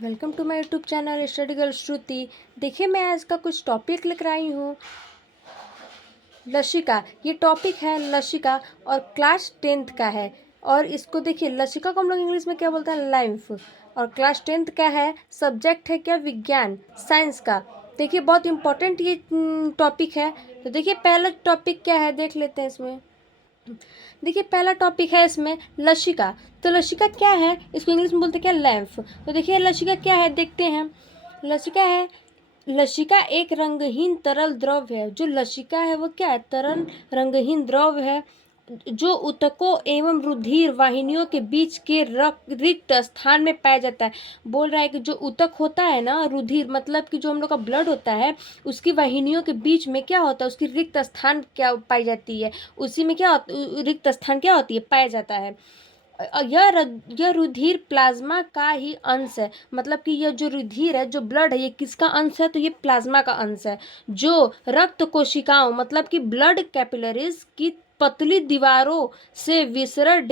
Welcome to my YouTube channel study girl Shruti. देखिए, मैं आज का कुछ टॉपिक लेकर आई हूँ, लसिका। ये टॉपिक है लसिका और क्लास 10th का है। और इसको देखिए, लसिका को हम लोग इंग्लिश में क्या बोलते हैं, लाइम्फ। और क्लास 10th का है, सब्जेक्ट है क्या, विज्ञान, साइंस का। देखिए, बहुत इंपॉर्टेंट ये टॉपिक है। तो देखिए, पहला टॉपिक क्या है देख लेते हैं इसमें। देखिए, पहला टॉपिक है इसमें लसिका। तो लसिका क्या है, इसको इंग्लिश में बोलते हैं क्या, लैम्फ। तो देखिए, लसिका क्या है देखते हैं। लसिका है, लसिका एक रंगहीन तरल द्रव है। जो लसिका है वो क्या है, तरल रंगहीन द्रव है, जो ऊतकों एवं रुधिर वाहिनियों के बीच के रिक्त स्थान में पाया जाता है। बोल रहा है कि जो ऊतक होता है ना, रुधिर मतलब कि जो हम लोग का ब्लड होता है, उसकी वाहिनियों के बीच में क्या होता है, उसकी रिक्त स्थान क्या पाई जाती है, उसी में क्या रिक्त स्थान क्या होती है, पाया जाता है। यह रुधिर प्लाज्मा का ही अंश है। मतलब कि यह जो रुधिर है, जो ब्लड है, ये किसका अंश है, तो ये प्लाज्मा का अंश है, जो रक्त कोशिकाओं मतलब कि ब्लड कैपिलरीज की पतली दीवारों से विसरण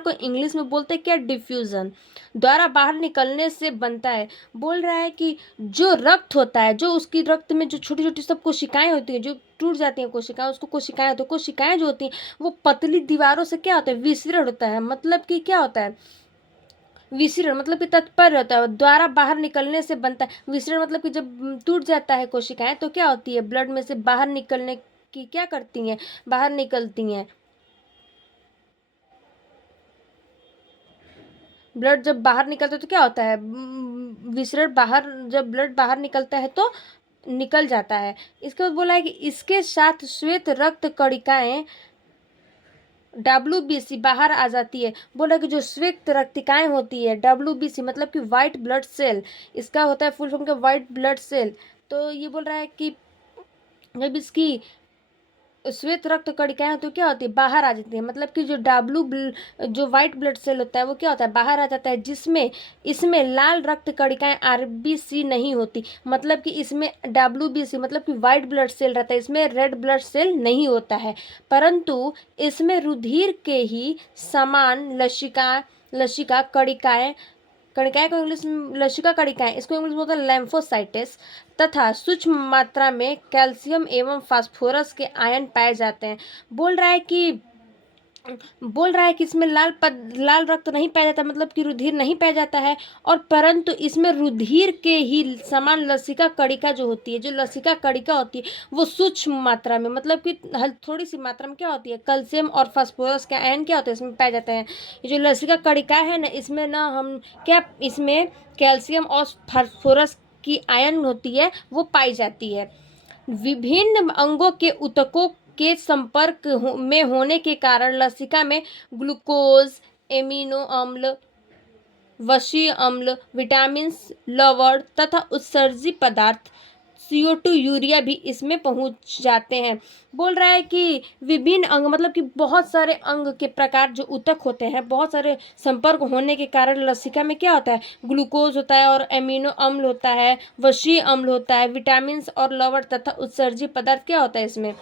को इंग्लिश में बोलते हैं क्या, डिफ्यूजन द्वारा बाहर निकलने से बनता है। बोल रहा है कि जो रक्त होता है, जो उसकी रक्त में जो छोटी छोटी सब कोशिकाएं होती हैं, जो टूट जाती हैं कोशिकाएं, उसको कोशिकाएं होती हैं। कोशिकाएं जो होती हैं वो पतली दीवारों से क्या होता है, विसरण होता है। मतलब कि क्या होता है, विसरण मतलब कि तत्पर होता है, द्वारा बाहर निकलने से बनता है। विसरण मतलब कि जब टूट जाता है कोशिकाएं तो क्या होती है, ब्लड में से बाहर निकलने की क्या करती हैं, बाहर निकलती हैं। ब्लड जब बाहर निकलता है तो क्या होता है, विसरण बाहर, जब ब्लड बाहर निकलता है तो निकल जाता है। इसके बाद बोला है कि इसके साथ श्वेत रक्त कणिकाएं WBC बाहर आ जाती है। बोला कि जो श्वेत रक्तिकाएं होती है, WBC मतलब कि वाइट ब्लड सेल, इसका होता है फुल फॉर्म का वाइट ब्लड सेल। तो ये बोल रहा है कि जब इसकी श्वेत रक्त कणिकाएं तो क्या होती है, बाहर आ जाती है। मतलब कि जो व्हाइट ब्लड सेल होता है वो क्या होता है, बाहर आ जाता है, जिसमें इसमें लाल रक्त कणिकाएं RBC नहीं होती। मतलब कि इसमें WBC मतलब कि व्हाइट ब्लड सेल रहता है, इसमें रेड ब्लड सेल नहीं होता है। परंतु इसमें रुधिर के ही समान लसिका लसिका कणिकाएं कणिकाएं को इंग्लिश में लसिका कणिकाएं, इसको इंग्लिश में बोलते हैं लैम्फोसाइटिस, तथा सूक्ष्म मात्रा में कैल्शियम एवं फास्फोरस के आयन पाए जाते हैं। बोल रहा है कि इसमें लाल रक्त नहीं पाया जाता, मतलब कि रुधिर नहीं पाया जाता है। और परंतु इसमें रुधिर के ही समान लसिका कणिका जो होती है, जो लसिका कणिका होती है वो सूक्ष्म मात्रा में, मतलब कि थोड़ी सी मात्रा में क्या होती है, कैल्शियम और फास्फोरस के आयन क्या होते हैं, इसमें पाए जाते हैं। ये जो लसिका कणिका है ना, इसमें ना हम क्या, इसमें कैल्शियम और फास्फोरस की आयन होती है, वो पाई जाती है। विभिन्न अंगों के ऊतकों के संपर्क में होने के कारण लसिका में ग्लूकोज, एमिनो अम्ल, वसीय अम्ल, विटामिन, लवण तथा उत्सर्जी पदार्थ CO2, यूरिया भी इसमें पहुंच जाते हैं। बोल रहा है कि विभिन्न अंग मतलब कि बहुत सारे अंग के प्रकार जो ऊतक होते हैं, बहुत सारे संपर्क होने के कारण लसिका में क्या होता है, ग्लूकोज होता है और एमिनो अम्ल होता है, वसीय अम्ल होता है, विटामिन और लवण तथा उत्सर्जी पदार्थ क्या होता है, इसमें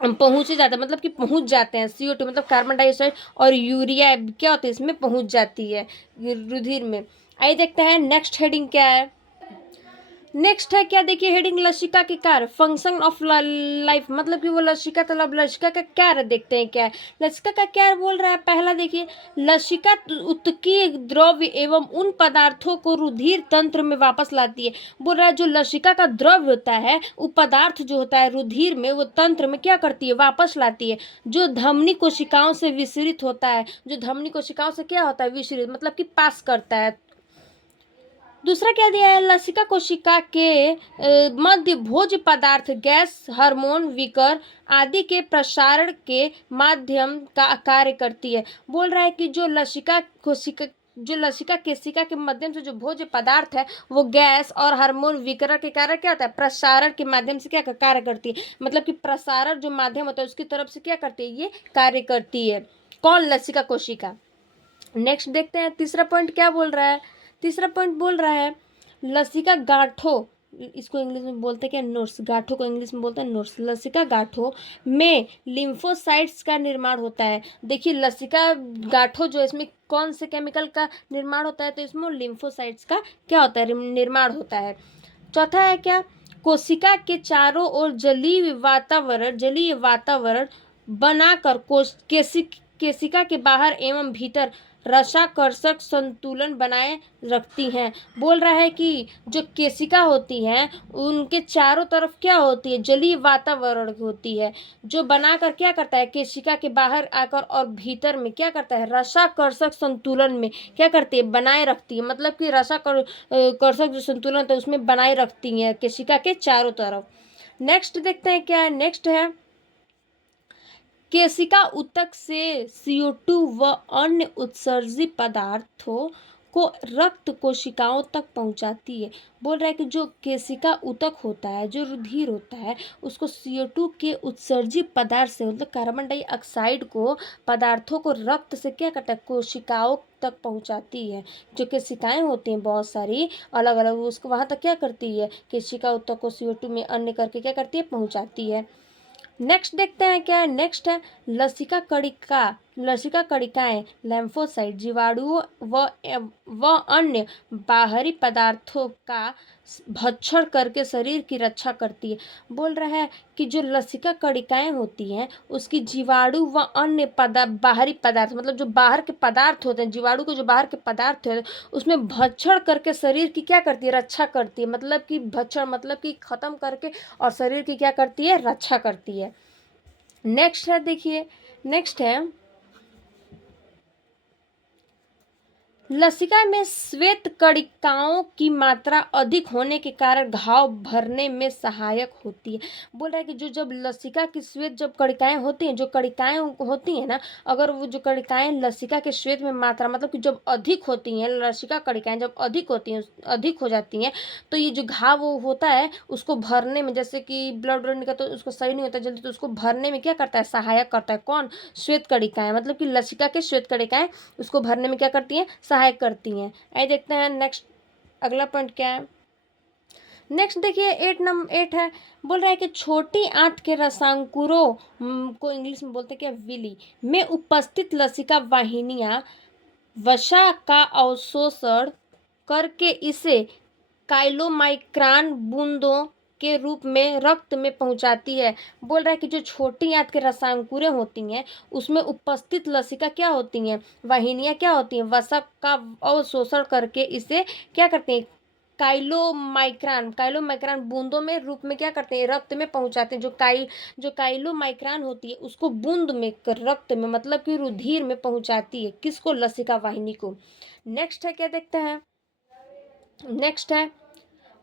पहुंच जाता है। मतलब कि पहुंच जाते हैं। CO2 मतलब कार्बन डाइऑक्साइड और यूरिया क्या होता है, इसमें पहुंच जाती है रुधिर में। आइए देखते हैं नेक्स्ट हेडिंग क्या है। नेक्स्ट है क्या, देखिए हेडिंग, लसिका के कार्य, फंक्शन ऑफ लाइफ। मतलब कि वो लसिका, तलब लसिका का कार्य देखते हैं क्या है। लसिका का कार्य बोल रहा है, पहला देखिए, लसिका उत्कीय द्रव्य एवं उन पदार्थों को रुधिर तंत्र में वापस लाती है। बोल रहा है जो लसिका का द्रव्य होता है, वो पदार्थ जो होता है रुधिर में, वो तंत्र में क्या करती है, वापस लाती है। जो धमनी कोशिकाओं से विसरित होता है, जो धमनी कोशिकाओं से क्या होता है, विसरित मतलब कि पास करता है। दूसरा क्या दिया है, लसिका कोशिका के मध्य भोज्य पदार्थ, गैस, हार्मोन, विकर आदि के प्रसारण के माध्यम का कार्य करती है। बोल रहा है कि जो लसिका केशिका के माध्यम से जो भोज्य पदार्थ है, वो गैस और हार्मोन विकर के कारण क्या होता है, प्रसारण के माध्यम से क्या कार्य करती है। मतलब कि प्रसारण जो माध्यम होता है उसकी तरफ से क्या करती है, ये कार्य करती है। कौन, लसिका कोशिका। नेक्स्ट देखते हैं तीसरा पॉइंट क्या बोल रहा है। तीसरा पॉइंट बोल रहा है, लसिका गांठों इसको इंग्लिश में बोलते हैं क्या, नोड्स। गांठों को इंग्लिश में बोलते हैं नोड्स। लसिका गांठों में लिम्फोसाइट्स का निर्माण होता है। देखिए लसिका गांठों जो इसमें कौन से केमिकल का निर्माण होता है, तो इसमें लिम्फोसाइट्स का क्या होता है, निर्माण होता है। चौथा है क्या, कोशिका के चारों ओर जलीय वातावरण बनाकर केशिका के बाहर एवं भीतर रसाकर्षक संतुलन बनाए रखती हैं। बोल रहा है कि जो केशिका होती है उनके चारों तरफ क्या होती है, जलीय वातावरण होती है, जो बनाकर क्या करता है, केशिका के बाहर आकर और भीतर में क्या करता है, रसाकर्षक संतुलन में क्या करती है, बनाए रखती है। मतलब कि रसाकर्षक जो संतुलन है उसमें बनाए रखती है केशिका के चारों तरफ। नेक्स्ट देखते हैं क्या है, नेक्स्ट है केशिका ऊतक से CO2 व अन्य उत्सर्जित पदार्थों को रक्त कोशिकाओं तक पहुंचाती है। बोल रहा है कि जो केशिका ऊतक होता है, जो रुधिर होता है, उसको CO2 के उत्सर्जित पदार्थ से, मतलब कार्बन डाइऑक्साइड को पदार्थों को रक्त से क्या करता है, कोशिकाओं तक पहुंचाती है। जो केशिकाएं होती हैं बहुत सारी अलग अलग, उसको वहां तक क्या करती है, केशिका ऊतक को CO2 में अन्य करके क्या करती है, पहुंचाती है। नेक्स्ट देखते हैं क्या है, नेक्स्ट है लसिका कणिकाएं लैम्फोसाइट जीवाणुओं व अन्य बाहरी पदार्थों का भक्षण करके शरीर की रक्षा करती है। बोल रहा है कि जो लसिका कणिकाएं होती हैं उसकी जीवाणु व अन्य बाहरी पदार्थ, मतलब जो बाहर के पदार्थ होते हैं, जीवाणु के जो बाहर के पदार्थ होते हैं उसमें भक्षण करके शरीर की क्या करती है, रक्षा करती है। मतलब कि भक्षण मतलब कि खत्म करके और शरीर की क्या करती है, रक्षा करती है। नेक्स्ट है, देखिए नेक्स्ट है लसिका में श्वेत कणिकाओं की मात्रा अधिक होने के कारण घाव भरने में सहायक होती है। बोल रहा है कि जो जब लसिका की श्वेत जब कणिकाएं होती हैं, जो कणिकाएं होती हैं ना, अगर वो जो कणिकाएं लसिका के श्वेत में मात्रा, मतलब कि जब अधिक होती हैं, लसिका कणिकाएं जब अधिक होती हैं, अधिक हो जाती हैं, तो ये जो घाव वो होता है उसको भरने में, जैसे कि ब्लड निकलता है तो उसको सही नहीं होता जल्दी, तो उसको भरने में क्या करता है, सहायक करता है। कौन, श्वेत कणिकाएं, मतलब कि लसिका के श्वेत कणिकाएं उसको भरने में क्या करती हैं, सहायक करती हैं। आइए देखते हैं नेक्स्ट, अगला पॉइंट क्या है। नेक्स्ट देखिए 8 है, बोल रहा है कि छोटी आंत के रसांकुरों को इंग्लिश में बोलते हैं क्या, विली में उपस्थित लसिका वाहिनियां वसा का अवशोषण करके इसे काइलोमाइक्रान बूंदों के रूप में रक्त में पहुंचाती है। बोल रहा है कि जो छोटी आंत के रसांकुरें होती हैं उसमें उपस्थित लसिका क्या होती हैं, वाहिनियां क्या होती हैं, वसा का अवशोषण करके इसे क्या करते हैं, काइलोमाइक्रान बूंदों में रूप में क्या करते हैं, रक्त में पहुंचाते हैं। जो काइलोमाइक्रान होती है उसको बूंद में रक्त में, मतलब कि रुधिर में पहुंचाती है। किसको, लसिका वाहिनी को। नेक्स्ट है क्या, देखते हैं। नेक्स्ट है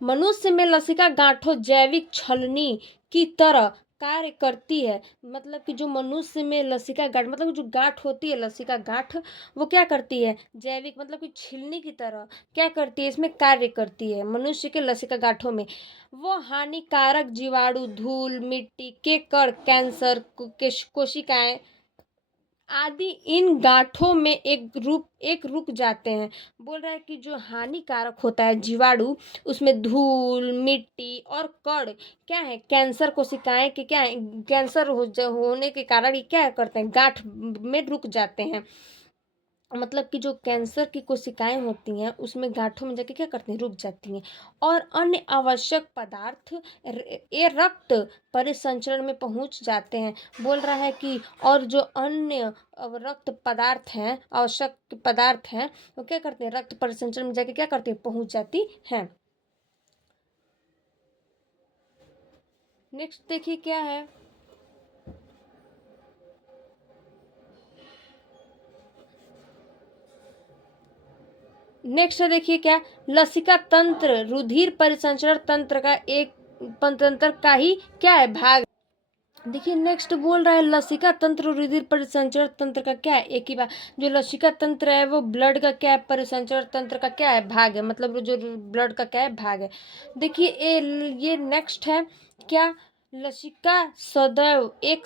मनुष्य में लसिका गांठों जैविक छलनी की तरह कार्य करती है। मतलब कि जो मनुष्य में लसिका गांठ, मतलब जो गांठ होती है लसिका गांठ, वो क्या करती है, जैविक मतलब कि छिलनी की तरह क्या करती है, इसमें कार्य करती है मनुष्य के लसिका गांठों में। वो हानिकारक जीवाणु, धूल मिट्टी के कण, कैंसर कोशिकाएं आदि इन गांठों में एक रुक जाते हैं। बोल रहा है कि जो हानिकारक होता है जीवाणु, उसमें धूल मिट्टी और कण क्या है, कैंसर कोशिकाएं के क्या है, कैंसर होने के कारण ये क्या करते हैं, गांठ में रुक जाते हैं। मतलब कि जो कैंसर की कोशिकाएं होती हैं उसमें गांठों में जाके क्या करती हैं, रुक जाती हैं। और अन्य आवश्यक पदार्थ ये रक्त परिसंचरण में पहुंच जाते हैं। बोल रहा है कि और जो अन्य रक्त पदार्थ हैं, आवश्यक पदार्थ हैं, वो क्या करते हैं, रक्त परिसंचरण में जाके क्या करते हैं, पहुंच जाती हैं। नेक्स्ट देखिए क्या है। नेक्स्ट है देखिए क्या, लसिका तंत्र रुधिर परिसंचरण तंत्र का एक तंत्र का ही क्या है, भाग। देखिए नेक्स्ट बोल रहा है लसिका तंत्र रुधिर परिसंचरण तंत्र का क्या है, एक ही बात। जो लसिका तंत्र है वो ब्लड का क्या है, परिसंचरण तंत्र का क्या है, भाग है। मतलब जो ब्लड का क्या है, भाग है। देखिए ये नेक्स्ट है क्या, लसिका सदैव एक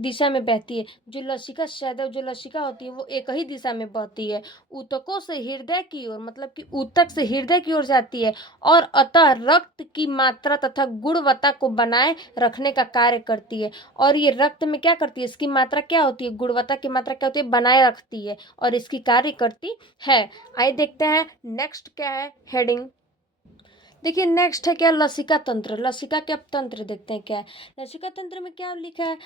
दिशा में बहती है। जो लसिका होती है वो एक ही दिशा में बहती है। ऊतकों से हृदय की ओर, मतलब कि ऊतक से हृदय की ओर जाती है और अतः रक्त की मात्रा तथा गुणवत्ता को बनाए रखने का कार्य करती है। और ये रक्त में क्या करती है, इसकी मात्रा क्या होती है, गुणवत्ता की मात्रा क्या होती है, बनाए रखती है और इसकी कार्य करती है। आइए देखते हैं नेक्स्ट क्या है हेडिंग। देखिए नेक्स्ट है क्या, लसिका तंत्र। लसिका के अब तंत्र देखते हैं क्या है। लसिका तंत्र में क्या लिखा है,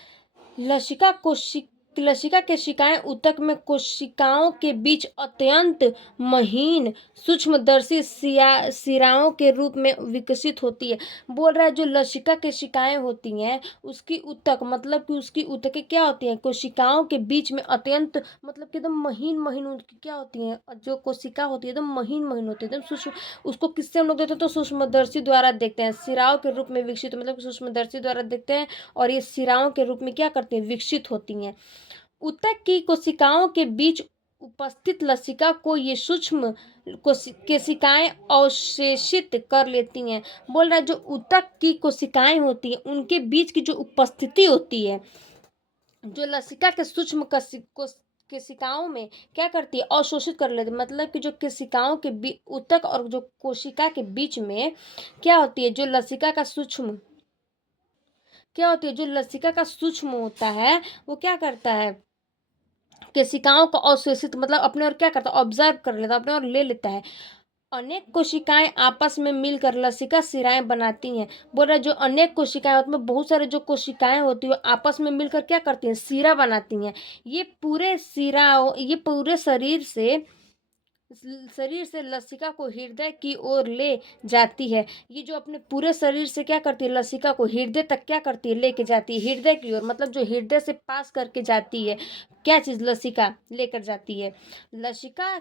लसिका कोशिक लसिका केशिकाएं ऊतक में कोशिकाओं के बीच अत्यंत महीन सूक्ष्मदर्शी सिराओं के रूप में विकसित होती है। बोल रहा है जो लसिका केशिकाएं होती हैं उसकी ऊतक, मतलब कि उसकी ऊतकें क्या होती हैं, कोशिकाओं के बीच में अत्यंत, मतलब कि एकदम महीन महीन उनकी क्या होती हैं, जो कोशिका होती है एकदम महीन महीन होती है, एकदम सूक्ष्म। उसको किससे हम लोग देखते हैं, तो सूक्ष्मदर्शी द्वारा देखते हैं, सिराओं के रूप में विकसित, मतलब सूक्ष्मदर्शी द्वारा देखते हैं और ये सिराओं के रूप में क्या करती हैं, विकसित होती हैं। ऊतक की कोशिकाओं के बीच उपस्थित लसिका को ये सूक्ष्म केशिकाएं अवशेषित कर लेती हैं। बोल रहा है जो ऊतक की कोशिकाएं होती हैं उनके बीच की जो उपस्थिति होती है, जो लसिका के सूक्ष्म केशिकाओं में क्या करती है, अवशोषित कर लेती है। मतलब कि जो केशिकाओं के ऊतक और जो कोशिका के बीच में क्या होती है, जो लसिका का सूक्ष्म क्या होती है, जो लसिका का सूक्ष्म होता है वो क्या करता है, केशिकाओं को अवशोषित, मतलब अपने और क्या करता है, ऑब्जर्व कर लेता है, अपने और ले लेता है। अनेक कोशिकाएं आपस में मिलकर लसिका सिराएं बनाती हैं। बोल रहा है जो अनेक कोशिकाएं होती हैं, बहुत सारे जो कोशिकाएं होती है आपस में मिलकर क्या करती हैं, सिरा बनाती हैं। ये पूरे शरीर से लसिका को हृदय की ओर ले जाती है। ये जो अपने पूरे शरीर से क्या करती है, लसिका को हृदय तक क्या करती है, लेके जाती है हृदय की ओर, मतलब जो हृदय से पास करके जाती है क्या चीज, लसिका लेकर जाती है। लसिका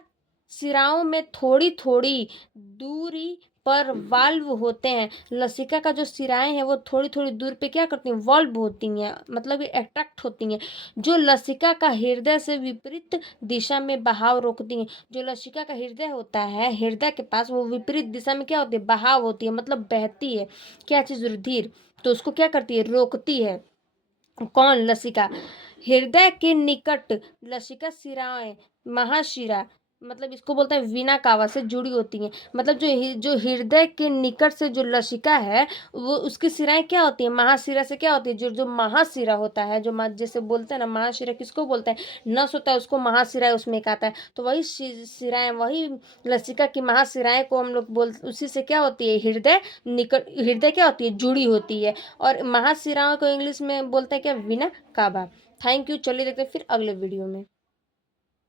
सिराओं में थोड़ी थोड़ी दूरी पर वाल्व होते हैं। लसिका का जो सिराएं हैं वो थोड़ी थोड़ी दूर पे क्या करती हैं, वाल्व होती हैं, मतलब अट्रैक्ट होती हैं, जो लसिका का हृदय से विपरीत दिशा में बहाव रोकती हैं। जो लसिका का हृदय होता है, हृदय के पास वो विपरीत दिशा में क्या होती है, बहाव होती है, मतलब बहती है क्या चीज, रुधिर, तो उसको क्या करती है, रोकती है। कौन, लसिका। हृदय के निकट लसिका सिराएं महाशिरा, मतलब इसको बोलते हैं वीना कावा से जुड़ी होती हैं। मतलब जो हृदय के निकट से जो लसिका है वो उसकी सिराएं क्या होती है, महाशिरा से क्या होती है, जो जो महाशिरा होता है, जो जैसे बोलते हैं ना महाशिरा किसको बोलते हैं, नस होता है उसको महाशिरा उसमें एक आता है, तो वही सिराएं, वही लसिका की महाशिराएं को हम लोग बोल, उसी से क्या होती है, हृदय निकट, हृदय क्या होती है, जुड़ी होती है। और महाशिराओं को इंग्लिश में बोलते हैं क्या, वीना कावा। थैंक यू, चलिए देखते हैं फिर अगले वीडियो में।